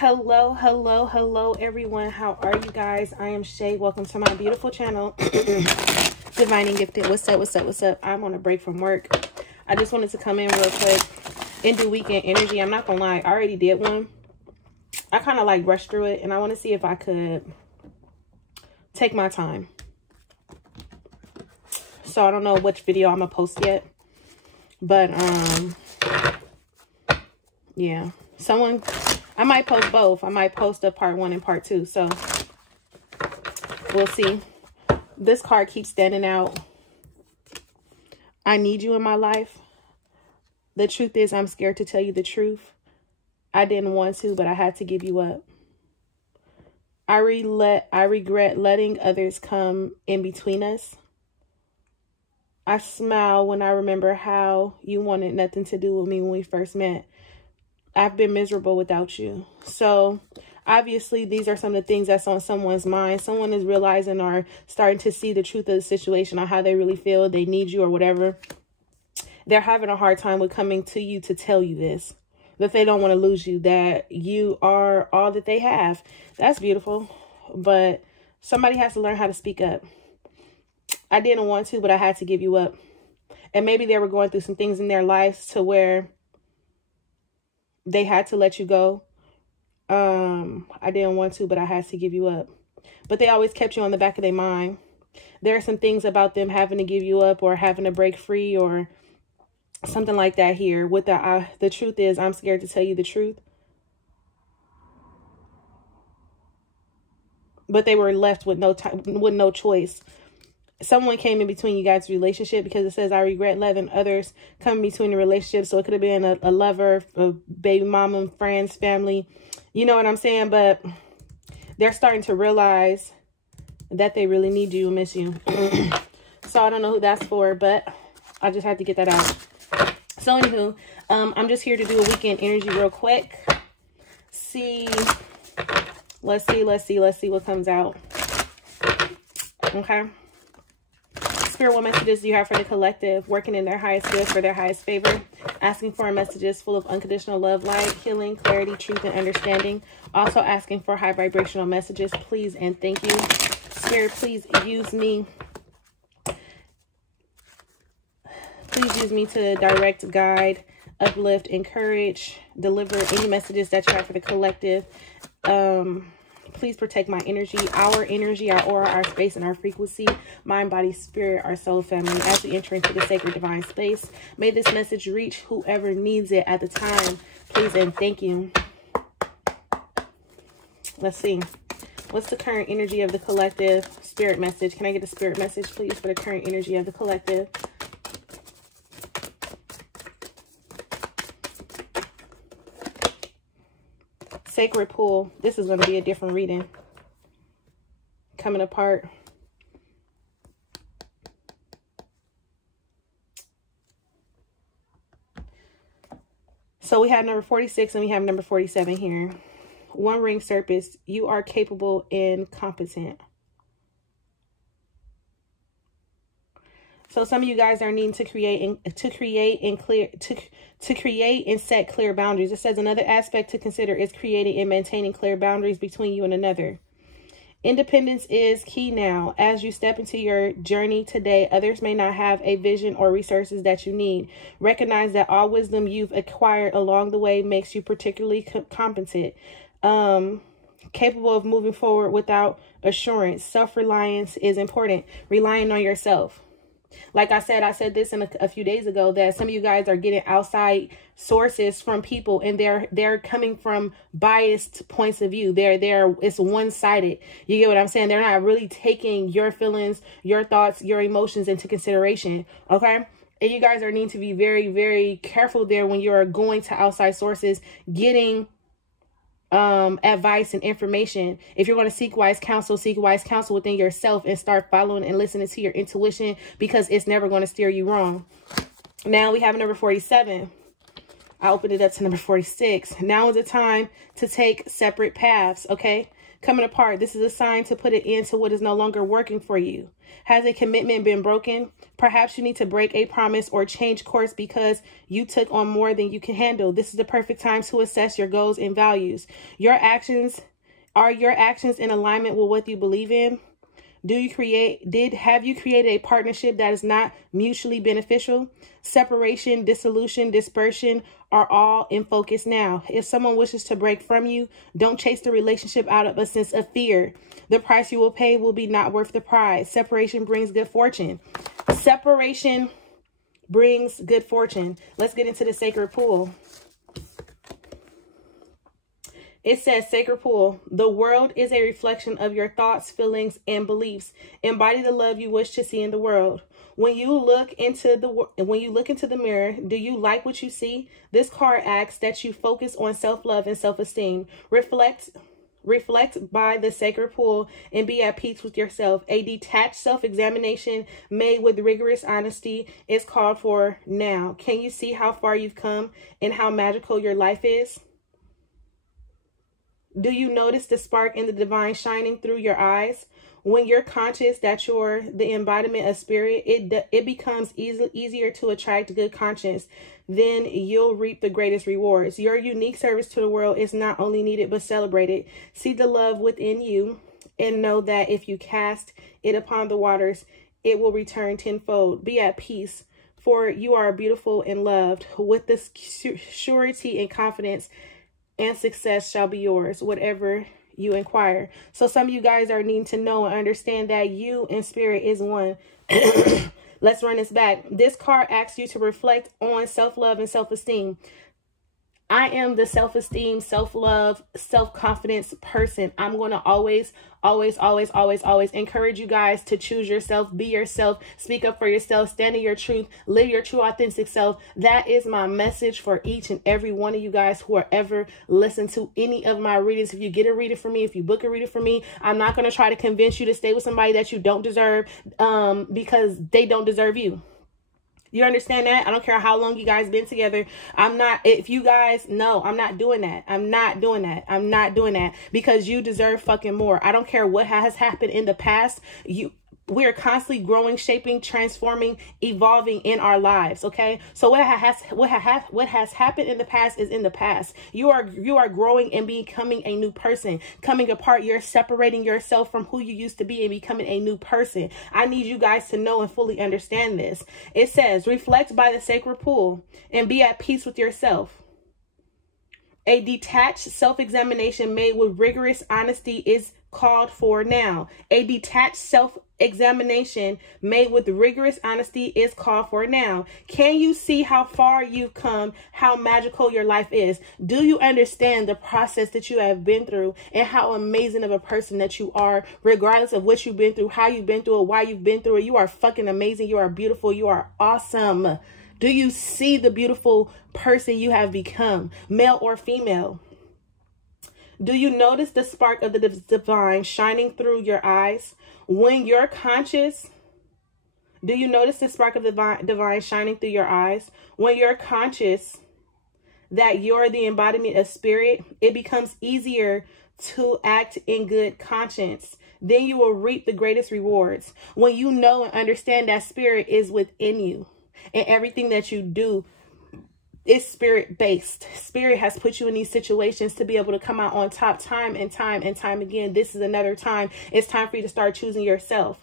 Hello, hello, hello, everyone. How are you guys? I am Shay. Welcome to my beautiful channel, Divine and Gifted. What's up, what's up, what's up? I'm on a break from work. I just wanted to come in real quick and do weekend energy. I'm not gonna lie, I already did one. I kind of like rushed through it, and I want to see if I could take my time. So I don't know which video I'm gonna post yet, but yeah, I might post both. I might post a part 1 and part 2. So we'll see. This card keeps standing out. I need you in my life. The truth is, I'm scared to tell you the truth. I didn't want to, but I had to give you up. I regret letting others come in between us. I smile when I remember how you wanted nothing to do with me when we first met. I've been miserable without you. So obviously these are some of the things that's on someone's mind. Someone is realizing or starting to see the truth of the situation on how they really feel. They need you or whatever. They're having a hard time with coming to you to tell you this, that they don't want to lose you, that you are all that they have. That's beautiful. But somebody has to learn how to speak up. I didn't want to, but I had to give you up. And maybe they were going through some things in their lives to where they had to let you go. I didn't want to, but I had to give you up. But they always kept you on the back of their mind. There are some things about them having to give you up or having to break free or something like that here. With the truth is, I'm scared to tell you the truth. But they were left with no choice. Someone came in between you guys' relationship, because it says, I regret letting others come in between the relationship. So it could have been a lover, a baby mama, friends, family. You know what I'm saying? But they're starting to realize that they really need you and miss you. So I don't know who that's for, but I just had to get that out. So anywho, I'm just here to do a weekend energy real quick. Let's see what comes out. Okay. Spirit, what messages do you have for the collective? Working in their highest good for their highest favor. Asking for messages full of unconditional love, light, healing, clarity, truth, and understanding. Also asking for high vibrational messages, please and thank you. Spirit, please use me. Please use me to direct, guide, uplift, encourage, deliver any messages that you have for the collective. Please protect my energy, our aura, our space, and our frequency, mind, body, spirit, our soul family, as we enter into the sacred divine space. May this message reach whoever needs it at the time. Please and thank you. Let's see. What's the current energy of the collective? Spirit message. Can I get a spirit message, please, for the current energy of the collective? Sacred Pool. This is going to be a different reading. Coming apart. So we have number 46 and we have number 47 here. One ring surface. You are capable and competent. So some of you guys are needing to create and set clear boundaries. It says another aspect to consider is creating and maintaining clear boundaries between you and another. Independence is key now. As you step into your journey today, others may not have a vision or resources that you need. Recognize that all wisdom you've acquired along the way makes you particularly competent. Capable of moving forward without assurance. Self-reliance is important. Relying on yourself. Like I said this in a few days ago, that some of you guys are getting outside sources from people, and they're coming from biased points of view. It's one-sided. You get what I'm saying? They're not really taking your feelings, your thoughts, your emotions into consideration. Okay. And you guys are needing to be very, very careful there when you're going to outside sources, getting advice and information. If you're going to seek wise counsel within yourself and start following and listening to your intuition, because it's never going to steer you wrong. Now we have number 47. I opened it up to number 46. Now is the time to take separate paths. Okay. Coming apart. This is a sign to put an end to what is no longer working for you. Has a commitment been broken? Perhaps you need to break a promise or change course because you took on more than you can handle. This is the perfect time to assess your goals and values. Are your actions in alignment with what you believe in? Have you created a partnership that is not mutually beneficial? Separation, dissolution, dispersion are all in focus now. If someone wishes to break from you, don't chase the relationship out of a sense of fear. The price you will pay will be not worth the prize. Separation brings good fortune. Separation brings good fortune. Let's get into the sacred pool. It says, sacred pool, the world is a reflection of your thoughts, feelings, and beliefs. Embody the love you wish to see in the world. When you look into the mirror, do you like what you see? This card asks that you focus on self-love and self-esteem. Reflect by the sacred pool and be at peace with yourself. A detached self-examination made with rigorous honesty is called for now. Can you see how far you've come and how magical your life is? Do you notice the spark in the divine shining through your eyes? When you're conscious that you're the embodiment of spirit, it becomes easier to attract good conscience. Then you'll reap the greatest rewards. Your unique service to the world is not only needed, but celebrated. See the love within you and know that if you cast it upon the waters, it will return tenfold. Be at peace, for you are beautiful and loved. With this surety and confidence, and success shall be yours, whatever you inquire. So some of you guys are needing to know and understand that you and spirit is one. Let's run this back. This card asks you to reflect on self-love and self-esteem. I am the self-esteem, self-love, self-confidence person. I'm going to always encourage you guys to choose yourself, be yourself, speak up for yourself, stand in your truth, live your true authentic self. That is my message for each and every one of you guys who are ever listen to any of my readings. If you get a reading from me, if you book a reading from me, I'm not going to try to convince you to stay with somebody that you don't deserve because they don't deserve you. You understand that? I don't care how long you guys been together. If you guys know, I'm not doing that. I'm not doing that because you deserve fucking more. I don't care what has happened in the past. We're constantly growing, shaping, transforming, evolving in our lives. Okay. So what has happened in the past is in the past. You are growing and becoming a new person, coming apart. You're separating yourself from who you used to be and becoming a new person. I need you guys to know and fully understand this. It says, reflect by the sacred pool and be at peace with yourself. A detached self-examination made with rigorous honesty is called for now. A detached self-examination made with rigorous honesty is called for now. Can you see how far you've come, how magical your life is? Do you understand the process that you have been through and how amazing of a person that you are, regardless of what you've been through, how you've been through it, why you've been through it? You are fucking amazing. You are beautiful. You are awesome. Do you see the beautiful person you have become, male or female? Do you notice the spark of the divine shining through your eyes? When you're conscious, do you notice the spark of the divine shining through your eyes? When you're conscious that you're the embodiment of spirit, it becomes easier to act in good conscience. Then you will reap the greatest rewards. When you know and understand that spirit is within you and everything that you do, it's spirit-based. Spirit has put you in these situations to be able to come out on top time and time and time again. This is another time. It's time for you to start choosing yourself.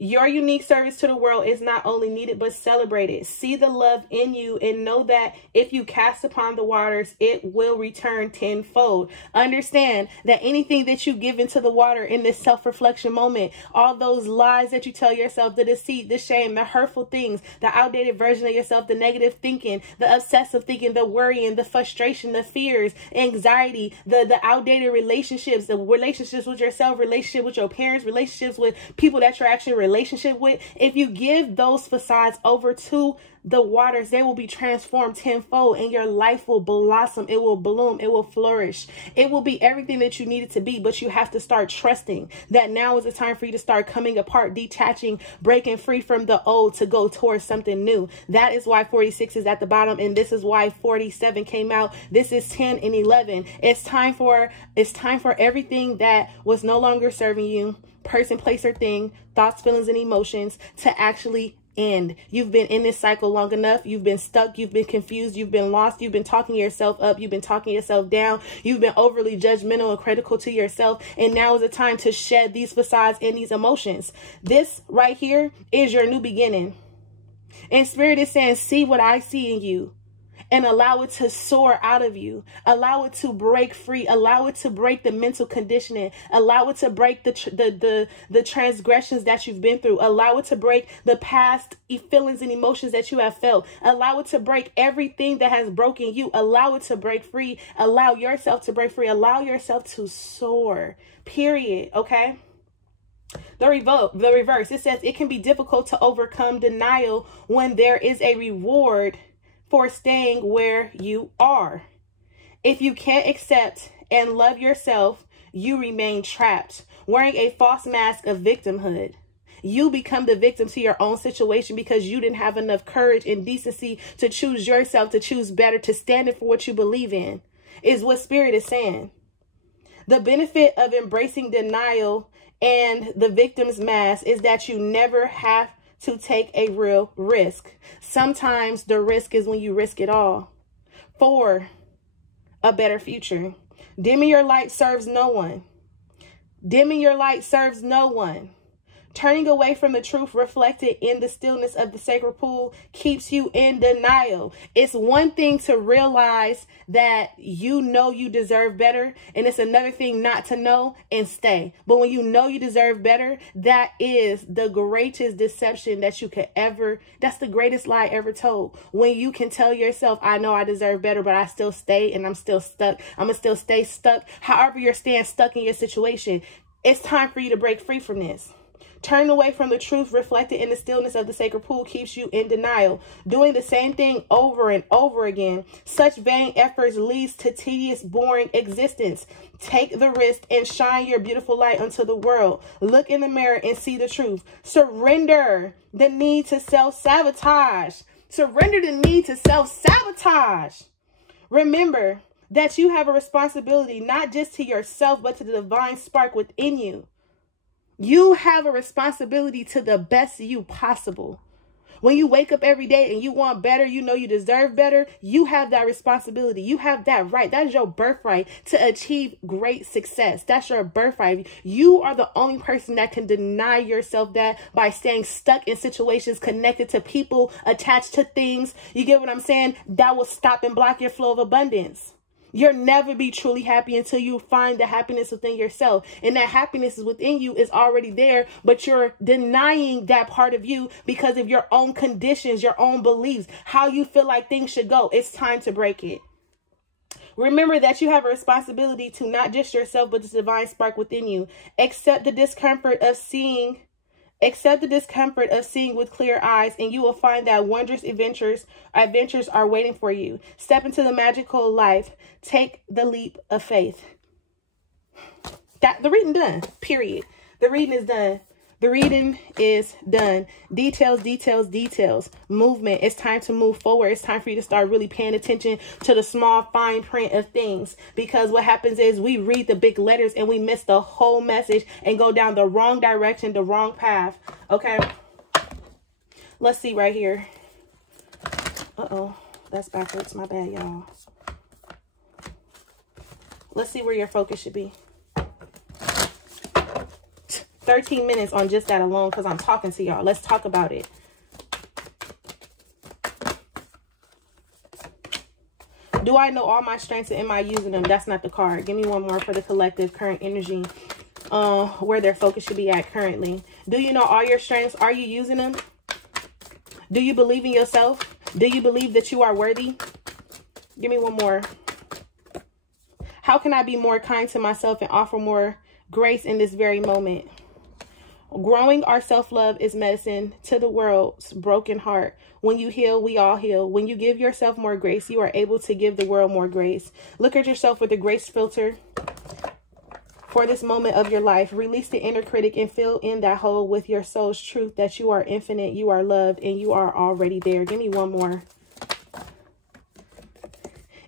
Your unique service to the world is not only needed, but celebrated. See the love in you and know that if you cast upon the waters, it will return tenfold. Understand that anything that you give into the water in this self-reflection moment, all those lies that you tell yourself, the deceit, the shame, the hurtful things, the outdated version of yourself, the negative thinking, the obsessive thinking, the worrying, the frustration, the fears, anxiety, the outdated relationships, the relationships with yourself, relationship with your parents, relationships with people that you're actually relationship with, if you give those facades over to the waters, they will be transformed tenfold, and your life will blossom. It will bloom. It will flourish. It will be everything that you need it to be. But you have to start trusting that now is the time for you to start coming apart, detaching, breaking free from the old to go towards something new. That is why 46 is at the bottom, and this is why 47 came out. This is 10 and 11. It's time for everything that was no longer serving you, person, place, or thing, thoughts, feelings, and emotions, to actually end. You've been in this cycle long enough. You've been stuck. You've been confused. You've been lost. You've been talking yourself up. You've been talking yourself down. You've been overly judgmental and critical to yourself. And now is the time to shed these facades and these emotions. This right here is your new beginning. And Spirit is saying, see what I see in you. And allow it to soar out of you. Allow it to break free. Allow it to break the mental conditioning. Allow it to break the transgressions that you've been through. Allow it to break the past feelings and emotions that you have felt. Allow it to break everything that has broken you. Allow it to break free. Allow yourself to break free. Allow yourself to soar. Period. Okay? The reverse. It says it can be difficult to overcome denial when there is a reward for staying where you are. If you can't accept and love yourself, you remain trapped, wearing a false mask of victimhood. You become the victim to your own situation because you didn't have enough courage and decency to choose yourself, to choose better, to stand up for what you believe in, is what Spirit is saying. The benefit of embracing denial and the victim's mask is that you never have to take a real risk. Sometimes the risk is when you risk it all for a better future. Dimming your light serves no one. Dimming your light serves no one. Turning away from the truth reflected in the stillness of the sacred pool keeps you in denial. It's one thing to realize that you know you deserve better, and it's another thing not to know and stay. But when you know you deserve better, that is the greatest deception that you could ever, that's the greatest lie ever told. When you can tell yourself, I know I deserve better, but I still stay and I'm still stuck. I'm going to still stay stuck. However you're staying stuck in your situation, it's time for you to break free from this. Turning away from the truth reflected in the stillness of the sacred pool keeps you in denial. Doing the same thing over and over again. Such vain efforts leads to tedious, boring existence. Take the risk and shine your beautiful light unto the world. Look in the mirror and see the truth. Surrender the need to self-sabotage. Surrender the need to self-sabotage. Remember that you have a responsibility not just to yourself, but to the divine spark within you. You have a responsibility to the best you possible. When you wake up every day and you want better, you know you deserve better, you have that responsibility. You have that right. That's your birthright to achieve great success. That's your birthright. You are the only person that can deny yourself that by staying stuck in situations connected to people, attached to things. You get what I'm saying? That will stop and block your flow of abundance. You'll never be truly happy until you find the happiness within yourself. And that happiness is within you, is already there, but you're denying that part of you because of your own conditions, your own beliefs, how you feel like things should go. It's time to break it. Remember that you have a responsibility to not just yourself, but the divine spark within you. Accept the discomfort of seeing with clear eyes, and you will find that wondrous adventures are waiting for you. Step into the magical life. Take the leap of faith. The reading done. Period. The reading is done. The reading is done. Details, details, details. Movement. It's time to move forward. It's time for you to start really paying attention to the small fine print of things. Because what happens is we read the big letters and we miss the whole message and go down the wrong direction, the wrong path. Okay. Let's see right here. Uh-oh. That's backwards. My bad, y'all. Let's see where your focus should be. 13 minutes on just that alone because I'm talking to y'all. Let's talk about it. Do I know all my strengths and am I using them? That's not the card. Give me one more for the collective current energy. Where their focus should be at currently. Do you know all your strengths? Are you using them? Do you believe in yourself? Do you believe that you are worthy? Give me one more. How can I be more kind to myself and offer more grace in this very moment? Growing our self-love is medicine to the world's broken heart. When you heal, we all heal. When you give yourself more grace, you are able to give the world more grace. Look at yourself with a grace filter for this moment of your life. Release the inner critic and fill in that hole with your soul's truth that you are infinite, you are loved, and you are already there. Give me one more.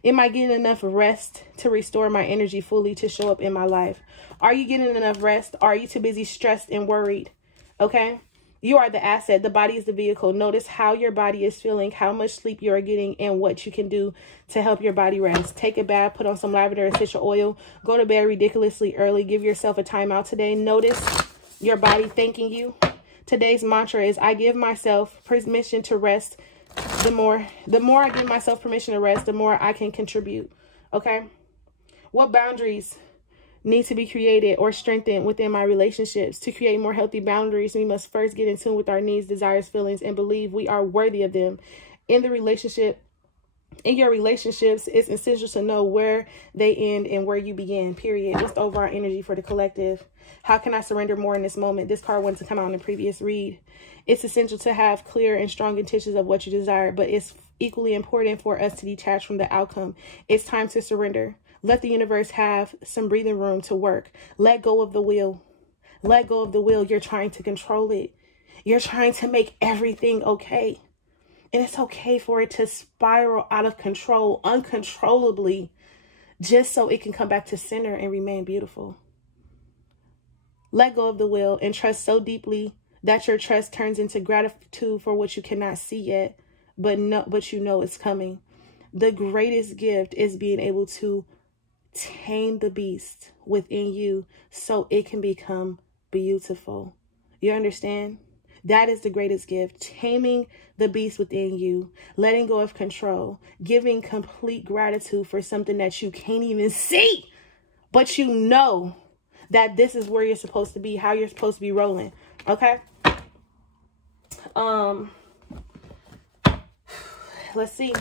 Am I getting enough rest to restore my energy fully to show up in my life? Are you getting enough rest? Are you too busy, stressed, and worried? Okay? You are the asset. The body is the vehicle. Notice how your body is feeling, how much sleep you are getting, and what you can do to help your body rest. Take a bath, put on some lavender essential oil, go to bed ridiculously early, give yourself a timeout today. Notice your body thanking you. Today's mantra is, I give myself permission to rest. The more I give myself permission to rest, the more I can contribute. Okay? What boundaries need to be created or strengthened within my relationships? To create more healthy boundaries, we must first get in tune with our needs, desires, feelings, and believe we are worthy of them. In your relationships, it's essential to know where they end and where you begin, period. What's the overall energy for the collective? How can I surrender more in this moment? This card wanted to come out in the previous read. It's essential to have clear and strong intentions of what you desire, but it's equally important for us to detach from the outcome. It's time to surrender. Let the universe have some breathing room to work. Let go of the wheel. Let go of the wheel. You're trying to control it. You're trying to make everything okay. And it's okay for it to spiral out of control uncontrollably, just so it can come back to center and remain beautiful. Let go of the will and trust so deeply that your trust turns into gratitude for what you cannot see yet, but you know it's coming. The greatest gift is being able to tame the beast within you so it can become beautiful. You understand? That is the greatest gift. Taming the beast within you, letting go of control, giving complete gratitude for something that you can't even see, but you know that this is where you're supposed to be, how you're supposed to be rolling. Okay? Let's see.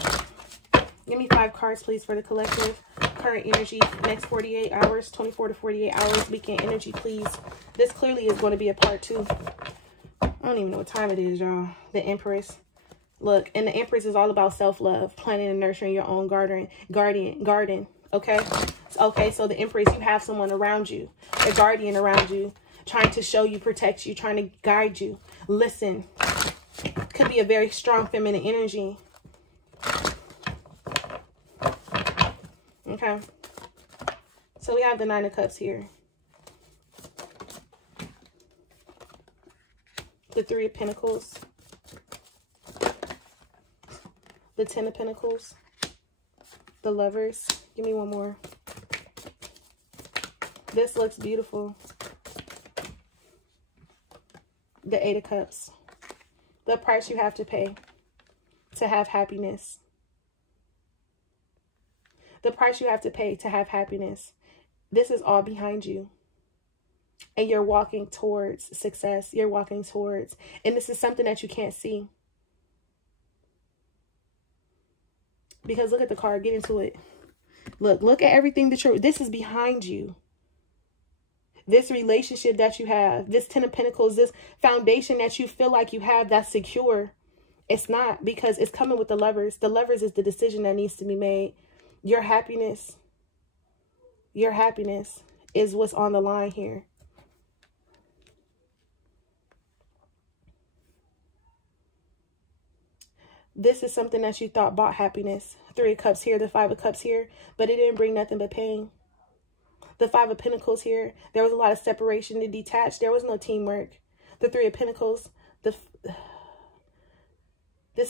Give me 5 cards, please, for the collective. Current energy, next 48 hours, 24 to 48 hours. Weekend energy, please. This clearly is going to be a part 2. I don't even know what time it is, y'all. The Empress. Look, and the Empress is all about self-love, planting and nurturing your own garden. Okay? Okay, so the Empress, you have someone around you, a guardian around you, trying to show you, protect you, trying to guide you. Listen, could be a very strong feminine energy. Okay, so we have the 9 of Cups here. The 3 of Pentacles. The 10 of Pentacles. The Lovers. Give me one more. This looks beautiful. The 8 of Cups. The price you have to pay to have happiness. The price you have to pay to have happiness. This is all behind you. And you're walking towards success. You're walking towards, and this is something that you can't see. Because look at the card, get into it. Look at everything that this is behind you. This relationship that you have, this 10 of Pentacles, this foundation that you feel like you have that's secure. It's not, because it's coming with the Lovers. The Lovers is the decision that needs to be made. Your happiness is what's on the line here. This is something that you thought brought happiness. 3 of Cups here, the 5 of Cups here, but it didn't bring nothing but pain. The 5 of Pentacles here, there was a lot of separation to detach. There was no teamwork. The 3 of Pentacles, this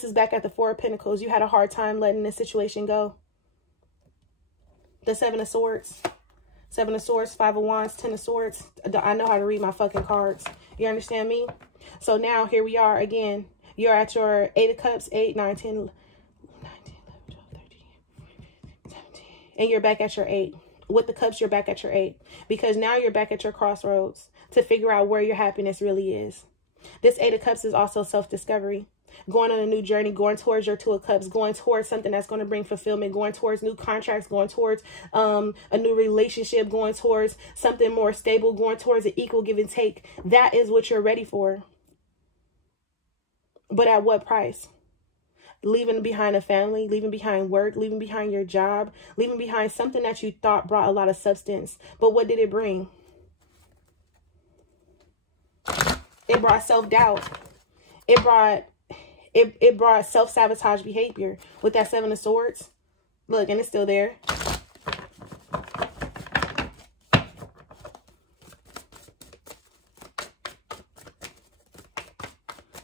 is back at the 4 of Pentacles. You had a hard time letting this situation go. The 7 of Swords. 7 of Swords, 5 of Wands, 10 of Swords. I know how to read my fucking cards. You understand me? So now here we are again. You're at your 8 of Cups, 8, 9, 10, 11, 12, 13, 17. And you're back at your 8. With the Cups, you're back at your 8. Because now you're back at your crossroads to figure out where your happiness really is. This 8 of Cups is also self-discovery. going on a new journey, going towards your Two of Cups, going towards something that's going to bring fulfillment, going towards new contracts, going towards a new relationship, going towards something more stable, going towards an equal give and take. That is what you're ready for. But at what price? Leaving behind a family, leaving behind work, leaving behind your job, leaving behind something that you thought brought a lot of substance. But what did it bring? It brought self-doubt. It brought self-sabotage behavior with that Seven of Swords. Look, and it's still there.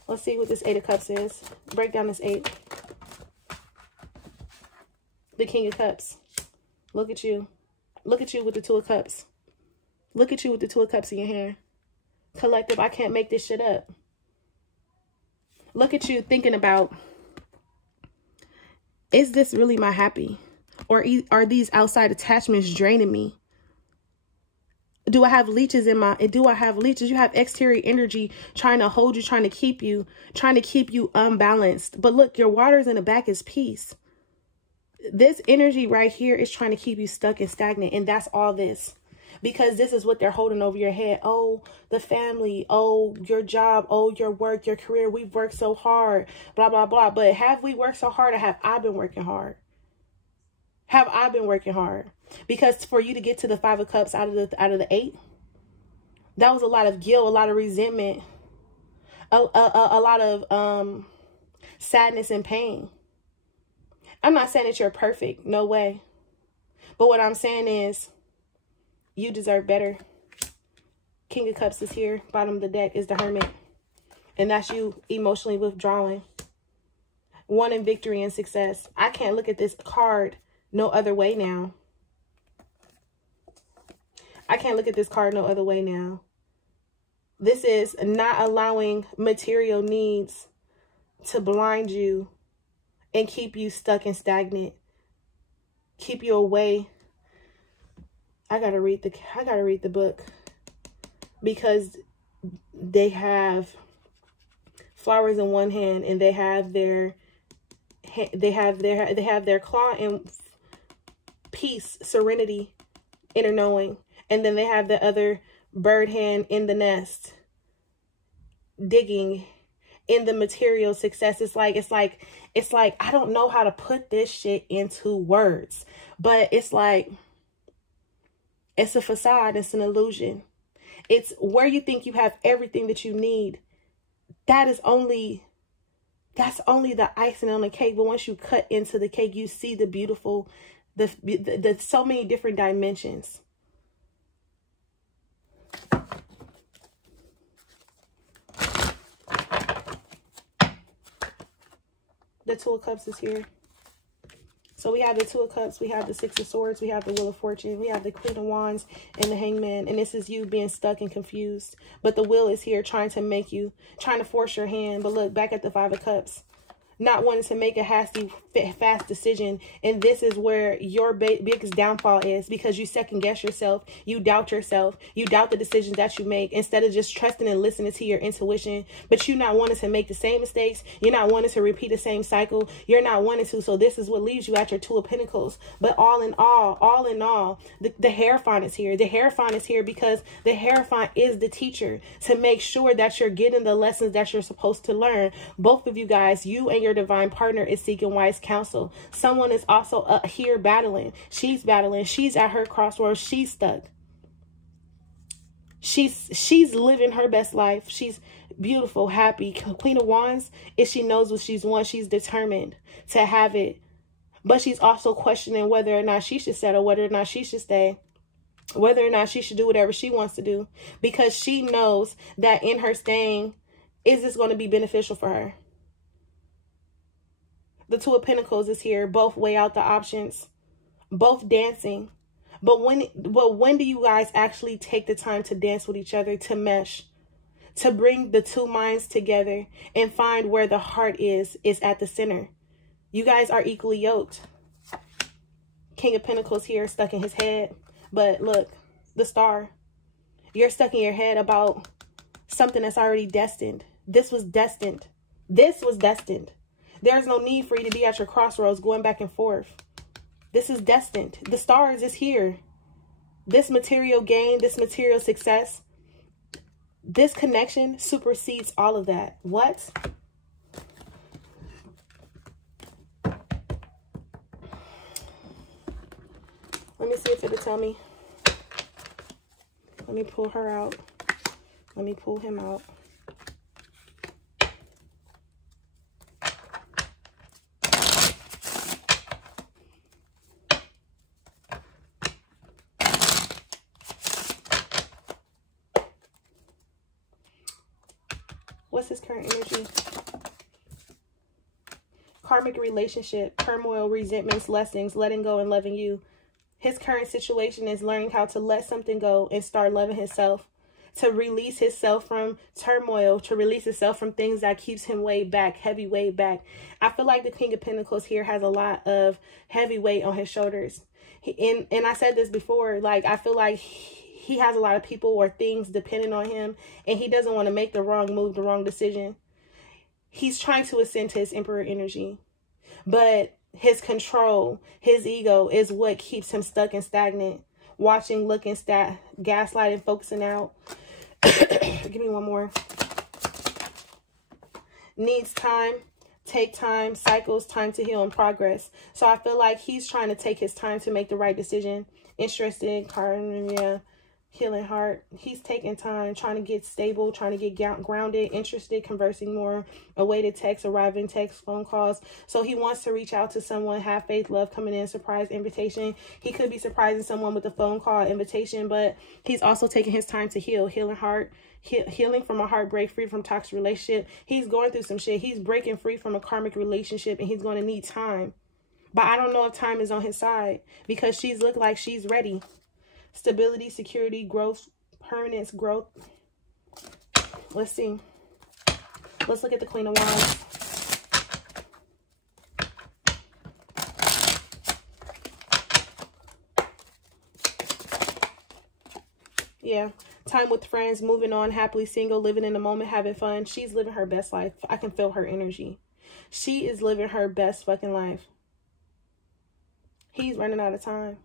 Let's see what this Eight of Cups is. Break down this 8. The King of Cups. Look at you. Look at you with the Two of Cups. Look at you with the Two of Cups in your hand. Collective, I can't make this shit up. Look at you thinking about, is this really my happy? Or are these outside attachments draining me? Do I have leeches in my, do I have leeches? You have exterior energy trying to hold you, trying to keep you unbalanced. But look, your waters in the back is peace. This energy right here is trying to keep you stuck and stagnant. And that's all this. Because this is what they're holding over your head. Oh, the family. Oh, your job. Oh, your work, your career. We've worked so hard. Blah, blah, blah. But have we worked so hard or have I been working hard? Have I been working hard? Because for you to get to the Five of Cups out of the 8, that was a lot of guilt, a lot of resentment, a lot of sadness and pain. I'm not saying that you're perfect. No way. But what I'm saying is you deserve better. King of Cups is here. Bottom of the deck is the Hermit. And that's you emotionally withdrawing. Wanting victory and success. I can't look at this card no other way now. I can't look at this card no other way now. This is not allowing material needs to blind you and keep you stuck and stagnant. Keep you away. I gotta read the book. Because they have flowers in one hand and they have their claw and peace, serenity, inner knowing. And then they have the other bird hand in the nest, digging in the material success. It's like, I don't know how to put this shit into words, but it's like, it's a facade. It's an illusion. It's where you think you have everything that you need. That's only the icing on the cake. But once you cut into the cake, you see the beautiful, the so many different dimensions. The Two of Cups is here. So we have the Two of Cups, we have the Six of Swords, we have the Wheel of Fortune, we have the Queen of Wands and the Hangman. And this is you being stuck and confused. But the Wheel is here trying to force your hand. But look, back at the Five of Cups. Not wanting to make a hasty, fast decision. And this is where your biggest downfall is, because you second guess yourself. You doubt yourself. You doubt the decisions that you make instead of just trusting and listening to your intuition. But you're not wanting to make the same mistakes. You're not wanting to repeat the same cycle. You're not wanting to. So this is what leaves you at your Two of Pentacles. But all in all, the Hierophant is here. The Hierophant is here because the Hierophant is the teacher to make sure that you're getting the lessons that you're supposed to learn. Both of you guys, you and your divine partner, is seeking wise counsel. Someone is also here battling. She's battling. She's at her crossroads. She's stuck. She's living her best life. She's beautiful, happy. Queen of Wands, if she knows what she's won, she's determined to have it. But she's also questioning whether or not she should settle, whether or not she should stay, whether or not she should do whatever she wants to do, because she knows that in her staying, is this going to be beneficial for her? The Two of Pentacles is here. Both weigh out the options. Both dancing. But when do you guys actually take the time to dance with each other, to mesh, to bring the two minds together and find where the heart is at the center? You guys are equally yoked. King of Pentacles here, stuck in his head. But look, the Star. You're stuck in your head about something that's already destined. This was destined. This was destined. There's no need for you to be at your crossroads going back and forth. This is destined. The stars is here. This material gain, this material success, this connection supersedes all of that. What? Let me see if it'll tell me. Let me pull her out. Let me pull him out. What's his current energy? Karmic relationship, turmoil, resentments, lessons, letting go and loving you. His current situation is learning how to let something go and start loving himself, to release himself from turmoil, to release himself from things that keeps him way back, heavy weight back. I feel like the King of Pentacles here has a lot of heavy weight on his shoulders. And I said this before, like, I feel like he has a lot of people or things depending on him, and he doesn't want to make the wrong move, the wrong decision. He's trying to ascend to his Emperor energy, but his control, his ego is what keeps him stuck and stagnant, watching, looking, gaslighting, focusing out. Give me one more. Needs time, take time, cycles, time to heal and progress. So I feel like he's trying to take his time to make the right decision. Interested, yeah. Healing heart. He's taking time, trying to get stable, trying to get grounded, interested, conversing more, awaited text, arriving text, phone calls. So he wants to reach out to someone, have faith, love coming in, surprise, invitation. He could be surprising someone with a phone call, invitation, but he's also taking his time to heal. Healing heart, healing from a heartbreak, free from toxic relationship. He's going through some shit. He's breaking free from a karmic relationship, and he's going to need time. But I don't know if time is on his side, because she's looked like she's ready. Stability, security, growth, permanence, growth. Let's see. Let's look at the Queen of Wands. Yeah. Time with friends, moving on, happily single, living in the moment, having fun. She's living her best life. I can feel her energy. She is living her best fucking life. He's running out of time.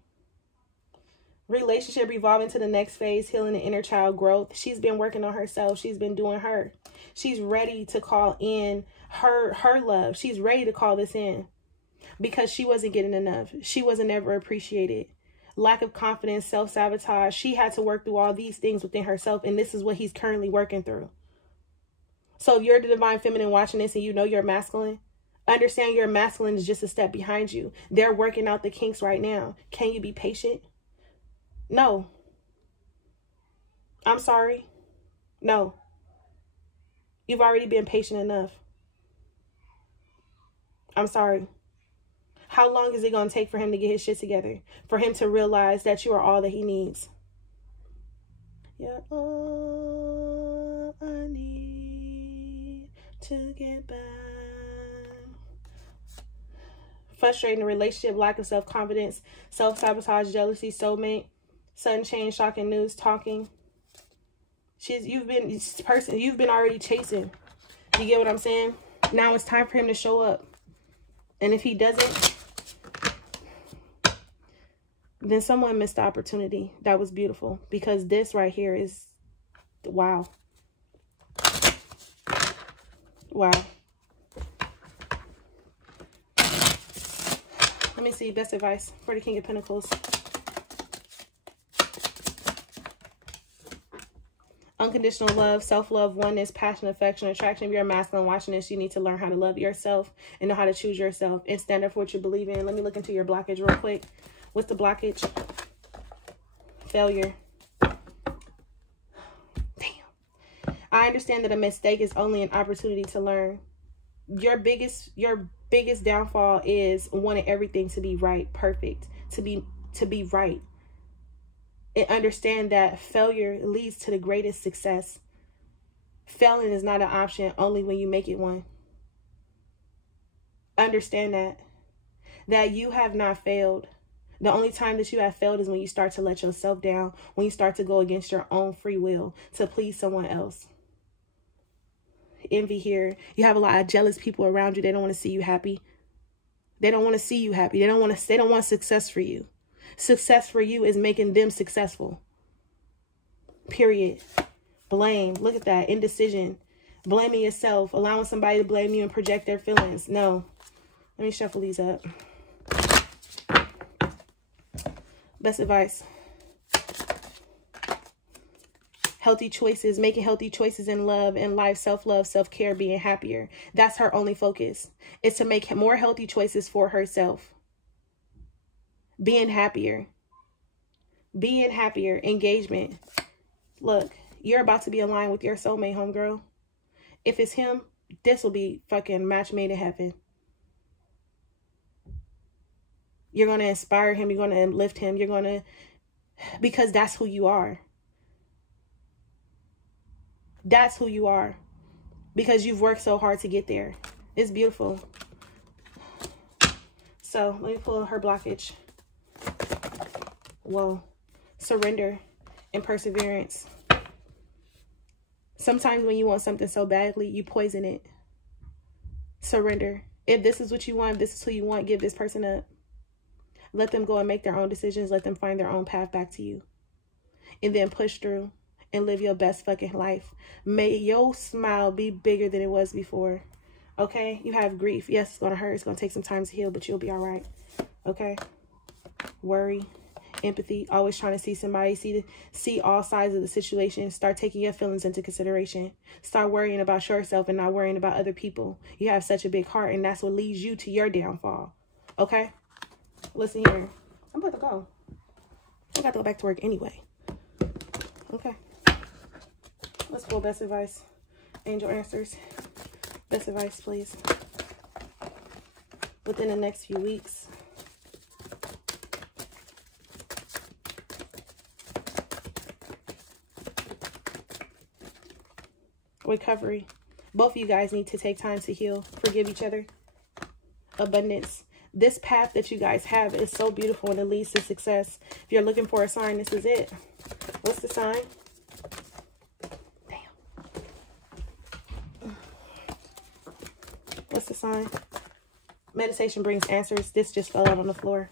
Relationship evolving to the next phase, healing the inner child growth. She's been working on herself. She's been doing her. She's ready to call in her love. She's ready to call this in, because she wasn't getting enough. She wasn't ever appreciated. Lack of confidence, self-sabotage. She had to work through all these things within herself, and this is what he's currently working through. So if you're the divine feminine watching this and you know you're masculine, understand your masculine is just a step behind you. They're working out the kinks right now. Can you be patient? No. I'm sorry. No. You've already been patient enough. I'm sorry. How long is it going to take for him to get his shit together? For him to realize that you are all that he needs? Yeah, all I need to get by. Frustrating relationship, lack of self-confidence, self-sabotage, jealousy, soulmate. Sudden change, shocking news, talking. You've been already chasing. You get what I'm saying? Now it's time for him to show up. And if he doesn't, then someone missed the opportunity. That was beautiful. Because this right here is, wow. Wow. Let me see. Best advice for the King of Pentacles. Unconditional love, self-love, oneness, passion, affection, attraction. If you're a masculine watching this, you need to learn how to love yourself and know how to choose yourself and stand up for what you believe in. Let me look into your blockage real quick. What's the blockage? Failure. Damn. I understand that a mistake is only an opportunity to learn. Your biggest downfall is wanting everything to be right, perfect, to be right. And understand that failure leads to the greatest success. Failing is not an option only when you make it one. Understand that you have not failed. The only time that you have failed is when you start to let yourself down, when you start to go against your own free will to please someone else. envy here. You have a lot of jealous people around you. They don't want to see you happy. They don't want to see you happy. They don't want success for you. Success for you is making them successful. Period. Blame. Look at that. Indecision. Blaming yourself. Allowing somebody to blame you and project their feelings. No. Let me shuffle these up. Best advice. Healthy choices. Making healthy choices in love and life. Self-love, self-care, being happier. That's her only focus. It's to make more healthy choices for herself. Being happier. Being happier. Engagement. Look, you're about to be aligned with your soulmate, homegirl. If it's him, this will be fucking match made in heaven. You're going to inspire him. You're going to lift him. You're going to, because that's who you are. That's who you are. Because you've worked so hard to get there. It's beautiful. So let me pull her blockage. Whoa. Surrender and perseverance. Sometimes when you want something so badly, you poison it. Surrender. If this is what you want, if this is who you want, give this person up. Let them go and make their own decisions. Let them find their own path back to you. And then push through and live your best fucking life. May your smile be bigger than it was before. Okay? You have grief. Yes, it's going to hurt. It's going to take some time to heal, but you'll be all right. Okay? Worry. Empathy. Always trying to see somebody. See all sides of the situation. Start taking your feelings into consideration. Start worrying about yourself and not worrying about other people. You have such a big heart, and that's what leads you to your downfall. Okay? Listen here. I'm about to go. I got to go back to work anyway. Okay. Let's pull best advice. Angel answers. Best advice, please. Within the next few weeks. Recovery. Both of you guys need to take time to heal. Forgive each other. Abundance. This path that you guys have is so beautiful and it leads to success. If you're looking for a sign, this is it. What's the sign? Damn. What's the sign? Meditation brings answers. This just fell out on the floor.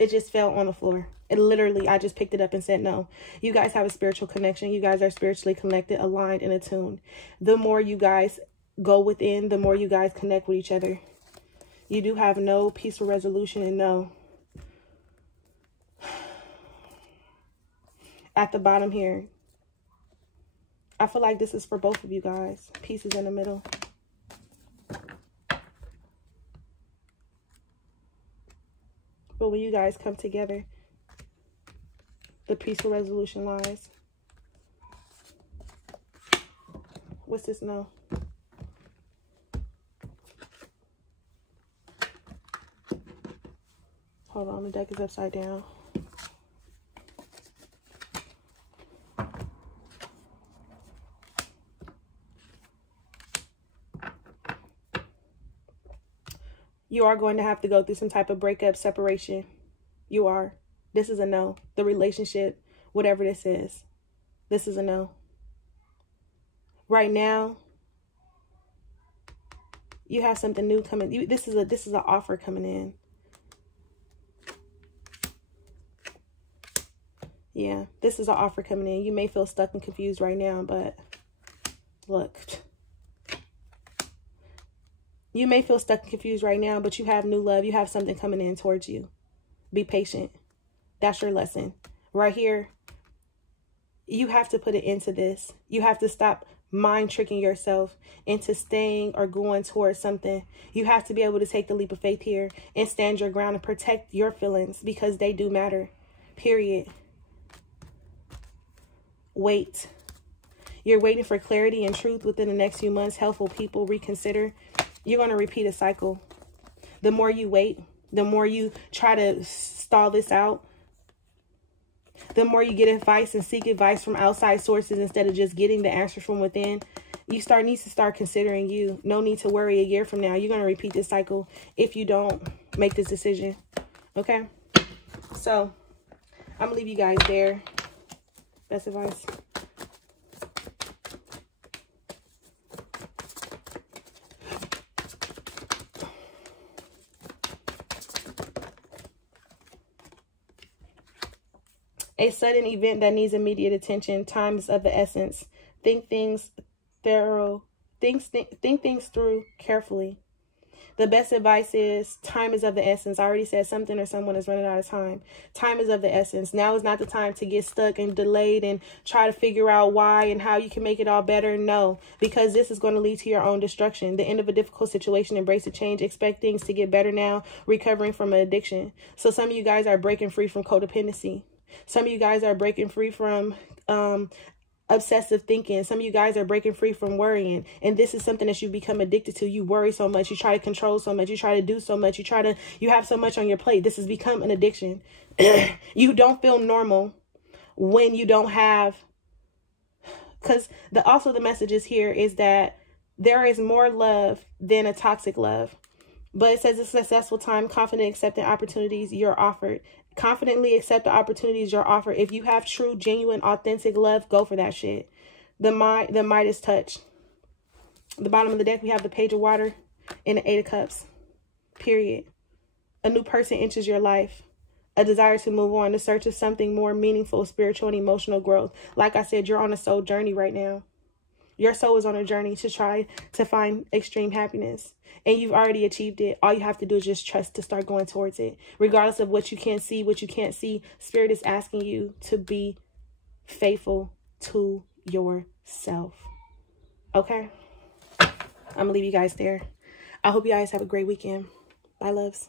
It just fell on the floor. It literally, I just picked it up and said no. You guys have a spiritual connection. You guys are spiritually connected, aligned, and attuned. The more you guys go within, the more you guys connect with each other. You do have no peaceful resolution and no. At the bottom here, I feel like this is for both of you guys. Pieces in the middle. But when you guys come together, the peaceful resolution lies. What's this no? Hold on, the deck is upside down. You are going to have to go through some type of breakup, separation. You are. This is a no. The relationship, whatever this is a no. Right now, you have something new coming. This is an offer coming in. Yeah, this is an offer coming in. You may feel stuck and confused right now, but look. You may feel stuck and confused right now, but you have new love. You have something coming in towards you. Be patient. That's your lesson. Right here, you have to put an end to this. You have to stop mind tricking yourself into staying or going towards something. You have to be able to take the leap of faith here and stand your ground and protect your feelings because they do matter. Period. Wait. You're waiting for clarity and truth within the next few months. Helpful people, reconsider. You're going to repeat a cycle. The more you wait, the more you try to stall this out, the more you get advice and seek advice from outside sources instead of just getting the answers from within. You need to start considering you. No need to worry. A year from now, you're going to repeat this cycle if you don't make this decision. Okay? So, I'm going to leave you guys there. Best advice. A sudden event that needs immediate attention. Time is of the essence. Think things thorough. Think things through carefully. The best advice is time is of the essence. I already said something or someone is running out of time. Time is of the essence. Now is not the time to get stuck and delayed and try to figure out why and how you can make it all better. No, because this is going to lead to your own destruction. The end of a difficult situation. Embrace the change. Expect things to get better now. Recovering from an addiction. So some of you guys are breaking free from codependency. Some of you guys are breaking free from obsessive thinking. Some of you guys are breaking free from worrying, and this is something that you become addicted to. You worry so much, you try to control so much, you try to do so much, you have so much on your plate. This has become an addiction. You don't feel normal when you don't have, because also the message is here is that there is more love than a toxic love. But it says a successful time, confident accepting opportunities you're offered. Confidently accept the opportunities you're offered. If you have true, genuine, authentic love, go for that shit. The Midas touch. The bottom of the deck, we have the Page of Water and the Eight of Cups. Period. A new person enters your life. A desire to move on, the search of something more meaningful, spiritual and emotional growth. Like I said, you're on a soul journey right now. Your soul is on a journey to try to find extreme happiness. And you've already achieved it. All you have to do is just trust to start going towards it. Regardless of what you can't see, Spirit is asking you to be faithful to yourself. Okay? I'm going to leave you guys there. I hope you guys have a great weekend. Bye, loves.